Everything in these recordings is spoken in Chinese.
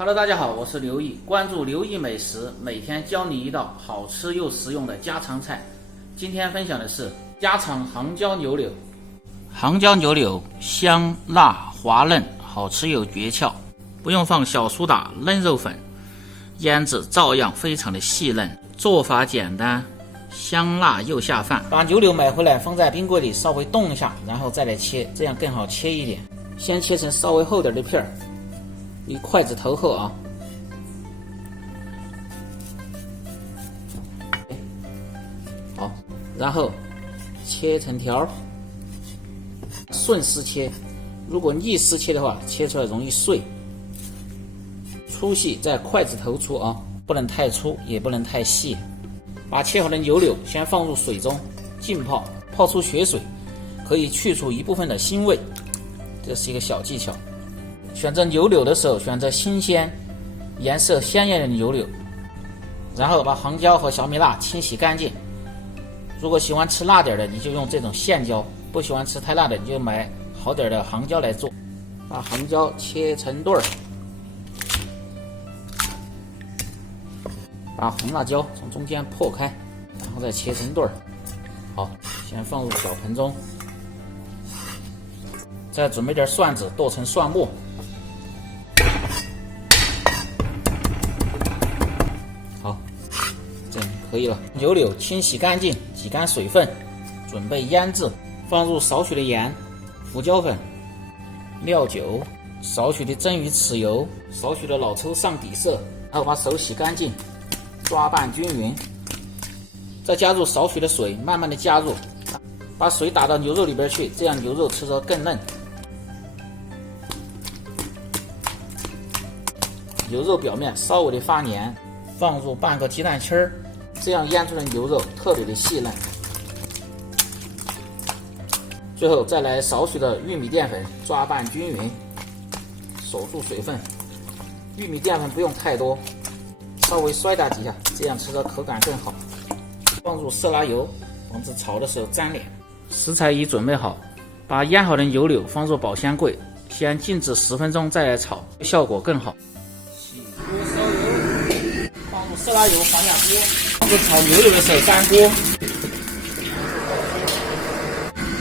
Hello， 大家好，我是刘毅，关注刘毅美食，每天教你一道好吃又实用的家常菜。今天分享的是家常杭椒牛柳。杭椒牛柳香辣滑嫩，好吃又诀窍，不用放小苏打、嫩肉粉，腌制照样非常的细嫩，做法简单，香辣又下饭。把牛柳买回来放在冰柜里稍微冻一下，然后再来切，这样更好切一点。先切成稍微厚点的片儿，一筷子头厚啊。好，然后切成条，顺丝切。如果逆丝切的话，切出来容易碎。粗细在筷子头粗啊，不能太粗，也不能太细。把切好的牛柳先放入水中浸泡，泡出血水，可以去除一部分的腥味，这是一个小技巧。选择牛柳的时候，选择新鲜、颜色鲜艳的牛柳，然后把杭椒和小米辣清洗干净。如果喜欢吃辣点的，你就用这种线椒；不喜欢吃太辣的，你就买好点的杭椒来做。把杭椒切成段儿，把红辣椒从中间破开，然后再切成段儿。好，先放入小盆中，再准备点蒜子剁成蒜末。好，这样可以了。牛柳清洗干净，挤干水分，准备腌制。放入少许的盐、胡椒粉、料酒，少许的蒸鱼豉油，少许的老抽上底色，然后把手洗干净，抓拌均匀。再加入少许的水，慢慢的加入，把水打到牛肉里边去，这样牛肉吃着更嫩。牛肉表面稍微的发黏，放入半个鸡蛋清儿，这样腌出的牛肉特别的细嫩。最后再来少许的玉米淀粉，抓拌均匀，锁住水分。玉米淀粉不用太多，稍微摔打几下，这样吃的口感更好。放入色拉油，防止炒的时候粘脸。食材已准备好，把腌好的牛柳放入保鲜柜，先静置10分钟再来炒，效果更好。起锅烧油，放入色拉油，滑下锅。放入炒牛柳的时候翻锅，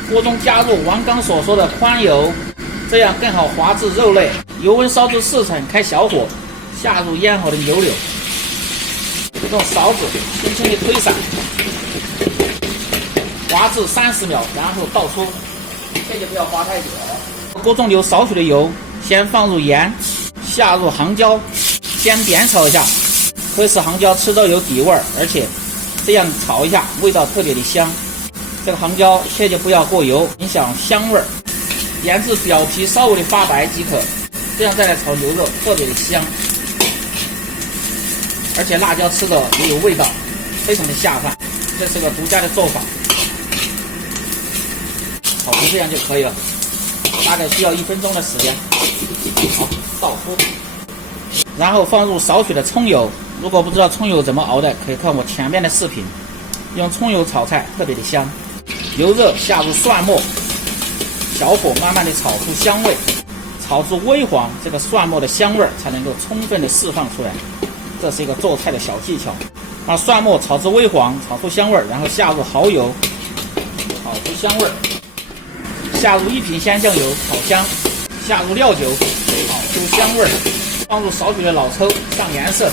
锅中加入王刚所说的宽油，这样更好滑制肉类。油温烧至4成，开小火，下入腌好的牛柳，用勺子轻轻地推散，滑至30秒，然后倒出，切记不要滑太久。锅中留少许的油，先放入盐，下入杭椒，先煸炒一下，会使杭椒吃着有底味，而且这样炒一下味道特别的香。这个杭椒切记不要过油，影响香味，腌至表皮稍微的发白即可，这样再来炒牛肉特别的香，而且辣椒吃的也有味道，非常的下饭，这是个独家的做法。炒成这样就可以了，大概需要1分钟的时间。好，倒出，然后放入少许的葱油。如果不知道葱油怎么熬的，可以看我前面的视频，用葱油炒菜特别的香。油热下入蒜末，小火慢慢的炒出香味，炒至微黄，这个蒜末的香味才能够充分的释放出来。这是一个做菜的小技巧。把蒜末炒至微黄，炒出香味，然后下入蚝油，炒出香味。下入1瓶鲜酱油炒香，下入料酒炒出香味，放入少许的老抽上颜色。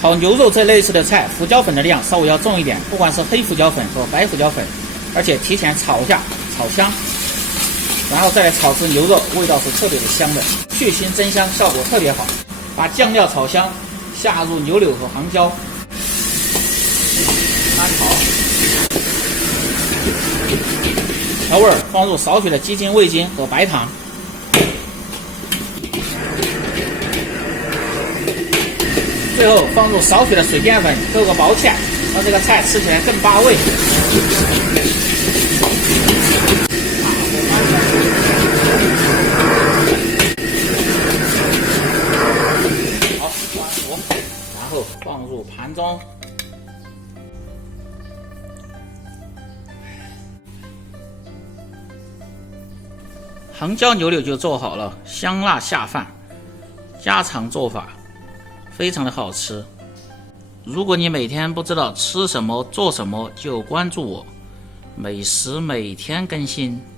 炒牛肉这类似的菜，胡椒粉的量稍微要重一点，不管是黑胡椒粉和白胡椒粉，而且提前炒一下，炒香，然后再来炒制牛肉，味道是特别的香的，去腥增香，效果特别好。把酱料炒香，下入牛柳和杭椒，翻炒。调味放入少许的鸡精、味精和白糖。最后放入少许的水淀粉，勾个薄芡，让这个菜吃起来更扒味。好，关火，然后放入盘中。杭椒牛柳就做好了，香辣下饭。家常做法，非常的好吃。如果你每天不知道吃什么做什么，就关注我，美食每天更新。